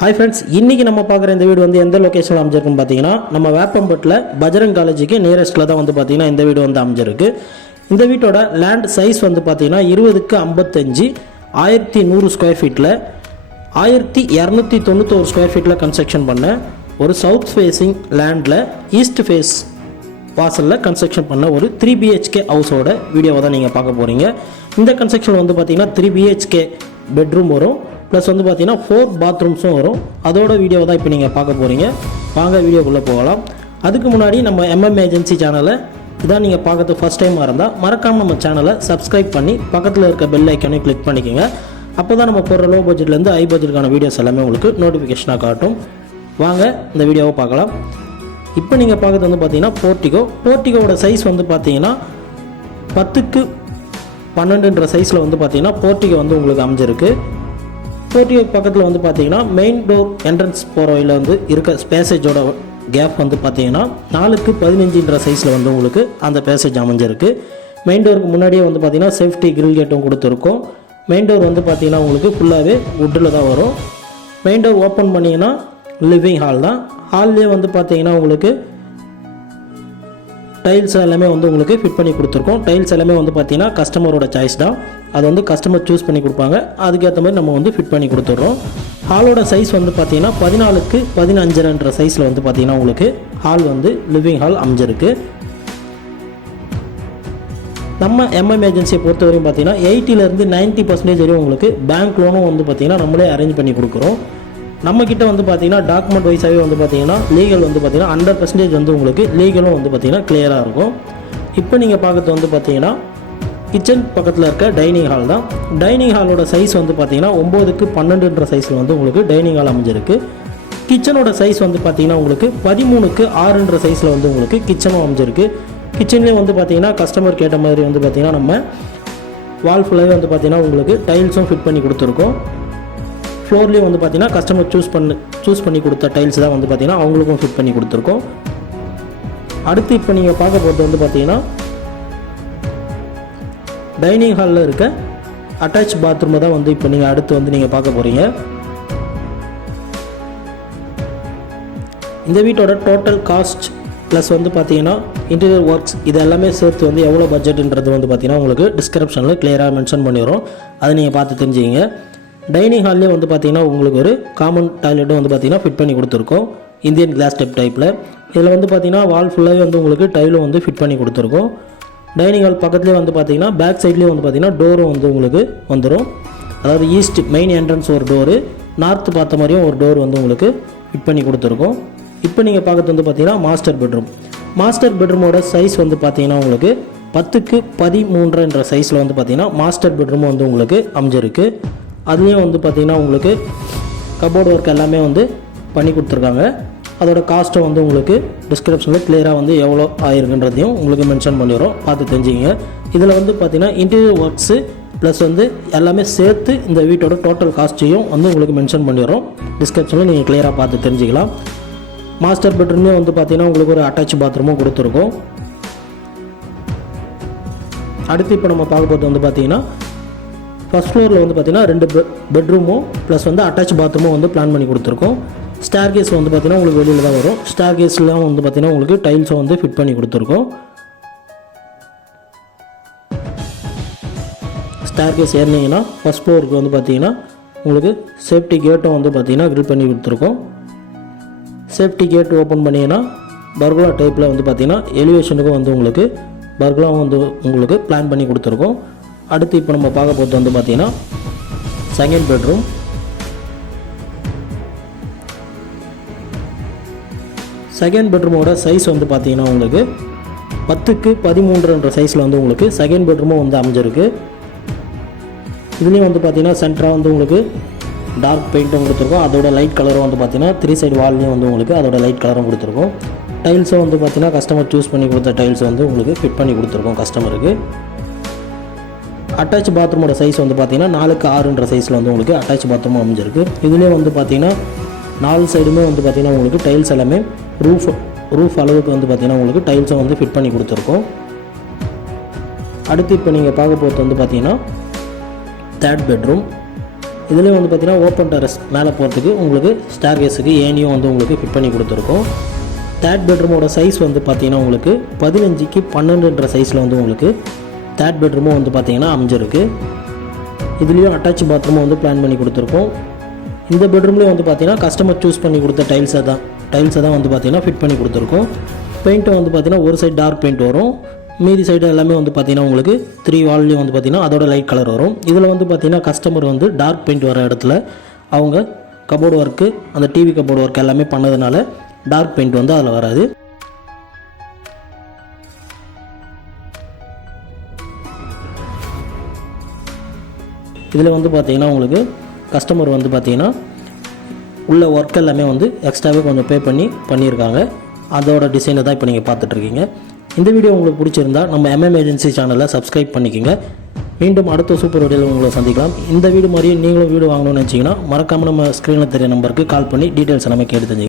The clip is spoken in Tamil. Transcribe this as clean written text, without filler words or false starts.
ஹாய் ஃப்ரெண்ட்ஸ், இன்றைக்கி நம்ம பார்க்குற இந்த வீடு வந்து எந்த லொக்கேஷனில் அமைஞ்சிருக்குன்னு பார்த்தீங்கன்னா நம்ம வேப்பம்பட்டில் பஜ்ரங் காலேஜுக்கு நியரஸ்ட்டில் தான் வந்து பார்த்தீங்கன்னா இந்த வீடு வந்து அமைஞ்சிருக்கு. இந்த வீட்டோட லேண்ட் சைஸ் வந்து பார்த்தீங்கன்னா 20x55 1100 ஸ்கொயர் ஃபீட்டில் 1291 ஸ்கொயர் ஃபீட்டில் கன்ஸ்ட்ரக்ஷன் பண்ண ஒரு சவுத் ஃபேஸிங் லேண்டில் ஈஸ்ட் ஃபேஸ் வாசலில் கன்ஸ்ட்ரக்ஷன் பண்ண ஒரு 3 BHK ஹவுஸோட வீடியோவை தான் நீங்கள் பார்க்க போகிறீங்க. இந்த கன்ஸ்ட்ரக்ஷன் வந்து பார்த்தீங்கன்னா 3 BHK பெட்ரூம் வரும், ப்ளஸ் வந்து பார்த்தீங்கன்னா 4 பாத்ரூம்ஸும் வரும். அதோட வீடியோவை தான் இப்போ நீங்கள் பார்க்க போகிறீங்க. வாங்க வீடியோக்குள்ளே போகலாம். அதுக்கு முன்னாடி நம்ம ஏஜென்சி சேனலை இதான் நீங்கள் பார்க்கறது ஃபஸ்ட் டைமாக இருந்தால் மறக்காமல் நம்ம சேனலை சப்ஸ்கிரைப் பண்ணி பக்கத்தில் இருக்க பெல் ஐக்கானையும் கிளிக் பண்ணிக்கோங்க. அப்போ தான் நம்ம போடுற லோ பட்ஜெட்லேருந்து ஹை பட்ஜெட்டுக்கான வீடியோஸ் எல்லாமே உங்களுக்கு நோட்டிஃபிகேஷனாக காட்டும். வாங்க இந்த வீடியோவை பார்க்கலாம். இப்போ நீங்கள் பார்க்குறது வந்து பார்த்தீங்கன்னா போர்ட்டிகோவோட சைஸ் வந்து பார்த்தீங்கன்னா 10x12 சைஸில் வந்து பார்த்தீங்கன்னா போர்ட்டிகோ வந்து உங்களுக்கு அமைஞ்சிருக்கு. போர்ட்டிகோ பக்கத்தில் வந்து பார்த்தீங்கன்னா மெயின் டோர் என்ட்ரன்ஸ் போகிற வழியில் வந்து இருக்க பேசேஜோட கேப் வந்து பார்த்தீங்கன்னா 4x15 சைஸில் வந்து உங்களுக்கு அந்த பேசேஜ் அமைஞ்சிருக்கு. மெயின் டோருக்கு முன்னாடியே வந்து பார்த்தீங்கன்னா சேஃப்டி கிரில் கேட்டும் கொடுத்துருக்கோம். மெயின் டோர் வந்து பார்த்தீங்கன்னா உங்களுக்கு ஃபுல்லாகவே வுட்டில் தான் வரும். மெயின் டோர் ஓப்பன் பண்ணிங்கன்னா லிவிங் ஹால் தான். ஹால்லேயே வந்து பார்த்தீங்கன்னா உங்களுக்கு டைல்ஸ் எல்லாமே வந்து உங்களுக்கு ஃபிட் பண்ணி கொடுத்துருக்கோம். டைல்ஸ் எல்லாமே வந்து பார்த்தீங்கன்னா கஸ்டமரோட சாய்ஸ் தான். அது வந்து கஸ்டமர் சூஸ் பண்ணி கொடுப்பாங்க. அதுக்கேற்ற மாதிரி நம்ம வந்து ஃபிட் பண்ணி கொடுத்துட்றோம். ஹாலோட சைஸ் வந்து பார்த்தீங்கன்னா 14x15 சைஸில் வந்து பார்த்தீங்கன்னா உங்களுக்கு ஹால் வந்து லிவிங் ஹால் அமைஞ்சிருக்கு. நம்ம ஏஜென்சியை பொறுத்தவரையும் பார்த்தீங்கன்னா 80% 90% வரையும் உங்களுக்கு பேங்க் லோனும் வந்து பார்த்தீங்கன்னா நம்மளே அரேஞ்ச் பண்ணி கொடுக்குறோம். நம்மக்கிட்ட வந்து பார்த்தீங்கன்னா டாக்குமெண்ட் வைஸாகவே வந்து பார்த்தீங்கன்னா லீகல் வந்து பார்த்தீங்கன்னா 100% வந்து உங்களுக்கு லீகலும் வந்து பார்த்தீங்கன்னா கிளியராக இருக்கும். இப்போ நீங்கள் பார்க்குறது வந்து பார்த்தீங்கன்னா கிச்சன் பக்கத்தில் இருக்க டைனிங் ஹால் தான். டைனிங் ஹாலோட சைஸ் வந்து பார்த்தீங்கன்னா 9x12 சைஸில் வந்து உங்களுக்கு டைனிங் ஹால் அமைஞ்சிருக்கு. கிச்சனோட சைஸ் வந்து பார்த்தீங்கன்னா உங்களுக்கு 13x6 சைஸில் வந்து உங்களுக்கு கிச்சனும் அமைஞ்சிருக்கு. கிச்சன்லேயே வந்து பார்த்தீங்கன்னா கஸ்டமர் கேட்ட மாதிரி வந்து பார்த்தீங்கன்னா நம்ம வால் ஃபுல்லாகவே வந்து பார்த்தீங்கன்னா உங்களுக்கு டைல்ஸும் ஃபிட் பண்ணி கொடுத்துருக்கோம். ஃப்ளோர்லேயும் வந்து பார்த்தீங்கன்னா கஸ்டமர் சூஸ் பண்ணி கொடுத்த டைல்ஸ் தான் வந்து பார்த்தீங்கன்னா அவங்களுக்கும் ஃபிட் பண்ணி கொடுத்துருக்கோம். அடுத்து இப்போ நீங்கள் பார்க்க போகிறது வந்து பார்த்தீங்கன்னா டைனிங் ஹாலில் இருக்க அட்டாச் பாத்ரூமை தான் வந்து இப்போ நீங்கள் அடுத்து வந்து நீங்கள் பார்க்க போகிறீங்க. இந்த வீட்டோட டோட்டல் காஸ்ட் ப்ளஸ் வந்து பார்த்தீங்கன்னா இன்டீரியர் ஒர்க்ஸ் இது எல்லாமே சேர்த்து வந்து எவ்வளோ பட்ஜெட்டுன்றது வந்து பார்த்தீங்கன்னா உங்களுக்கு டிஸ்கிரிப்ஷனில் கிளியராக மென்ஷன் பண்ணிடுறோம். அதை நீங்கள் பார்த்து தெரிஞ்சுக்கிங்க. டைனிங் ஹால்லேயே வந்து பார்த்தீங்கன்னா உங்களுக்கு ஒரு காமன் டாய்லெட்டும் வந்து பார்த்தீங்கன்னா ஃபிட் பண்ணி கொடுத்துருக்கோம். இந்தியன் கிளாஸ் ஸ்டெப் டைப்பில். இதில் வந்து பார்த்தீங்கன்னா வால் ஃபுல்லாகவே வந்து உங்களுக்கு டைலும் வந்து ஃபிட் பண்ணி கொடுத்துருக்கோம். டைனிங் ஹால் பக்கத்துலேயே வந்து பார்த்தீங்கன்னா பேக் சைட்லேயே வந்து பார்த்தீங்கன்னா டோரும் வந்து உங்களுக்கு வந்துடும். அதாவது ஈஸ்ட் மெயின் என்ட்ரன்ஸ் ஒரு டோரு, நார்த் பார்த்த மாதிரியும் ஒரு டோர் வந்து உங்களுக்கு ஃபிட் பண்ணி கொடுத்துருக்கோம். இப்போ நீங்கள் பார்க்குறது வந்து பார்த்தீங்கன்னா மாஸ்டர் பெட்ரூமோட சைஸ் வந்து பார்த்தீங்கன்னா உங்களுக்கு 10x13 சைஸில் வந்து பார்த்தீங்கன்னா மாஸ்டர் பெட்ரூமும் வந்து உங்களுக்கு அமைஞ்சிருக்கு. அதுலேயும் வந்து பார்த்திங்கன்னா உங்களுக்கு கபோர்டு ஒர்க் எல்லாமே வந்து பண்ணி கொடுத்துருக்காங்க. அதோட காஸ்ட்டை வந்து உங்களுக்கு டிஸ்கிரிப்ஷனில் கிளியராக வந்து எவ்வளோ ஆயிருக்குன்றதையும் உங்களுக்கு மென்ஷன் பண்ணிடுறோம், பார்த்து தெரிஞ்சுங்க. இதில் வந்து பார்த்திங்கன்னா இன்டீரியர் ஒர்க்ஸு ப்ளஸ் வந்து எல்லாமே சேர்த்து இந்த வீட்டோட டோட்டல் காஸ்ட்டையும் வந்து உங்களுக்கு மென்ஷன் பண்ணிடுறோம். டிஸ்கிரிப்ஷனில் நீங்கள் கிளியராக பார்த்து தெரிஞ்சுக்கலாம். மாஸ்டர் பெட்ரூம்லேயும் வந்து பார்த்திங்கன்னா உங்களுக்கு ஒரு அட்டாச் பாத்ரூமும் கொடுத்துருக்கோம். அடுத்து இப்போ நம்ம பார்க்க போகிறது வந்து பார்த்திங்கன்னா ஃபஸ்ட் ஃப்ளோரில் வந்து பார்த்திங்கன்னா 2 பெட்ரூமும் ப்ளஸ் வந்து அட்டாச் பாத்ரூமும் வந்து பிளான் பண்ணி கொடுத்துருக்கோம். ஸ்டேர் கேஸ் வந்து பார்த்திங்கன்னா உங்களுக்கு வெளியில் தான் வரும். ஸ்டேர் கேஸ்லாம் வந்து பார்த்திங்கன்னா உங்களுக்கு டைல்ஸும் வந்து ஃபிட் பண்ணி கொடுத்துருக்கோம். ஸ்டேர் கேஸ் ஏறினீங்கன்னா ஃபஸ்ட் ஃப்ளோருக்கு வந்து பார்த்திங்கன்னா உங்களுக்கு சேஃப்டி கேட்டும் வந்து பார்த்திங்கன்னா கிரில் பண்ணி கொடுத்துருக்கோம். சேஃப்டி கேட் ஓப்பன் பண்ணிங்கன்னா பர்குலா டைப்பில் வந்து பார்த்திங்கன்னா எலிவேஷனுக்கும் வந்து உங்களுக்கு பர்குலாவும் வந்து உங்களுக்கு பிளான் பண்ணி கொடுத்துருக்கோம். அடுத்து இப்போ நம்ம பார்க்க போகிறது வந்து பார்த்திங்கன்னா செகண்ட் பெட்ரூம். செகண்ட் பெட்ரூமோட சைஸ் வந்து பார்த்திங்கன்னா உங்களுக்கு 10x13 சைஸில் வந்து உங்களுக்கு செகண்ட் பெட்ரூமும் வந்து அமைஞ்சிருக்கு. இதுலேயும் வந்து பார்த்திங்கன்னா சென்டராக வந்து உங்களுக்கு டார்க் பெயிண்ட்டும் கொடுத்துருக்கோம். அதோட லைட் கலரும் வந்து பார்த்திங்கன்னா 3 சைடு வால்லையும் வந்து உங்களுக்கு அதோட லைட் கலரும் கொடுத்துருக்கோம். டைல்ஸும் வந்து பார்த்திங்கன்னா கஸ்டமர் சூஸ் பண்ணி கொடுத்த டைல்ஸ் வந்து உங்களுக்கு ஃபிட் பண்ணி கொடுத்துருக்கோம் கஸ்டமருக்கு. அட்டாச் பாத்ரூமோட சைஸ் வந்து பார்த்திங்கன்னா 4x6 சைஸில் வந்து உங்களுக்கு அட்டாச் பாத்ரூமும் அமைஞ்சிருக்கு. இதுலேயே வந்து பார்த்திங்கன்னா 4 சைடுமே வந்து பார்த்திங்கன்னா உங்களுக்கு டைல்ஸ் எல்லாமே ரூஃப் அளவுக்கு வந்து பார்த்திங்கன்னா உங்களுக்கு டைல்ஸும் வந்து ஃபிட் பண்ணி கொடுத்துருக்கோம். அடுத்து இப்போ நீங்கள் பார்க்க போகிறது வந்து பார்த்திங்கன்னா தேர்ட் பெட்ரூம். இதுலேயும் வந்து பார்த்திங்கன்னா ஓப்பன் டெரஸ் மேலே போகிறதுக்கு உங்களுக்கு ஸ்டேர் கேஸுக்கு ஏனியும் வந்து உங்களுக்கு ஃபிட் பண்ணி கொடுத்துருக்கோம். தேர்ட் பெட்ரூமோட சைஸ் வந்து பார்த்திங்கன்னா உங்களுக்கு 15க்கு 12ன்ற சைஸில் வந்து உங்களுக்கு தேர்ட் பெட்ரூமும் வந்து பார்த்திங்கன்னா அமைஞ்சிருக்கு. இதுலேயும் அட்டாச் பாத்ரூமும் வந்து பிளான் பண்ணி கொடுத்துருக்கோம். இந்த பெட்ரூம்லேயும் வந்து பார்த்திங்கன்னா கஸ்டமர் சூஸ் பண்ணி கொடுத்த டைல்ஸை தான் வந்து பார்த்திங்கன்னா ஃபிட் பண்ணி கொடுத்துருக்கோம். பெயிண்ட்டை வந்து பார்த்திங்கன்னா ஒரு சைடு டார்க் பெயிண்ட் வரும், மீதி சைடு எல்லாமே வந்து பார்த்திங்கன்னா உங்களுக்கு 3 வால்லையும் வந்து பார்த்திங்கன்னா அதோட லைட் கலர் வரும். இதில் வந்து பார்த்திங்கன்னா கஸ்டமர் வந்து டார்க் பெயிண்ட் வர இடத்துல அவங்க கபோர்டு ஒர்க்கு, அந்த டிவி கபோர்டு ஒர்க் எல்லாமே பண்ணதுனால டார்க் பெயிண்ட் வந்து அதில் வராது. இதில் வந்து பார்த்திங்கன்னா உங்களுக்கு கஸ்டமர் வந்து பார்த்திங்கன்னா உள்ள ஒர்க் எல்லாமே வந்து எக்ஸ்ட்ராவே கொஞ்சம் பே பண்ணியிருக்காங்க. அதோட டிசைனை தான் இப்போ நீங்கள் பார்த்துட்ருக்கீங்க. இந்த வீடியோ உங்களுக்கு பிடிச்சிருந்தா நம்ம MM ஏஜென்சி சேனலை சப்ஸ்கிரைப் பண்ணிக்கோங்க. மீண்டும் அடுத்த சூப்பர் வீடியோவில் உங்களை சந்திக்கலாம். இந்த வீடு மாதிரியே நீங்களும் வீடு வாங்கணும்னு நினச்சிங்கன்னா மறக்காமல் நம்ம ஸ்க்ரீனில் தெரிய நம்பருக்கு கால் பண்ணி டீட்டெயில்ஸ் எல்லாமே கேட்டு தெரிஞ்சுங்க.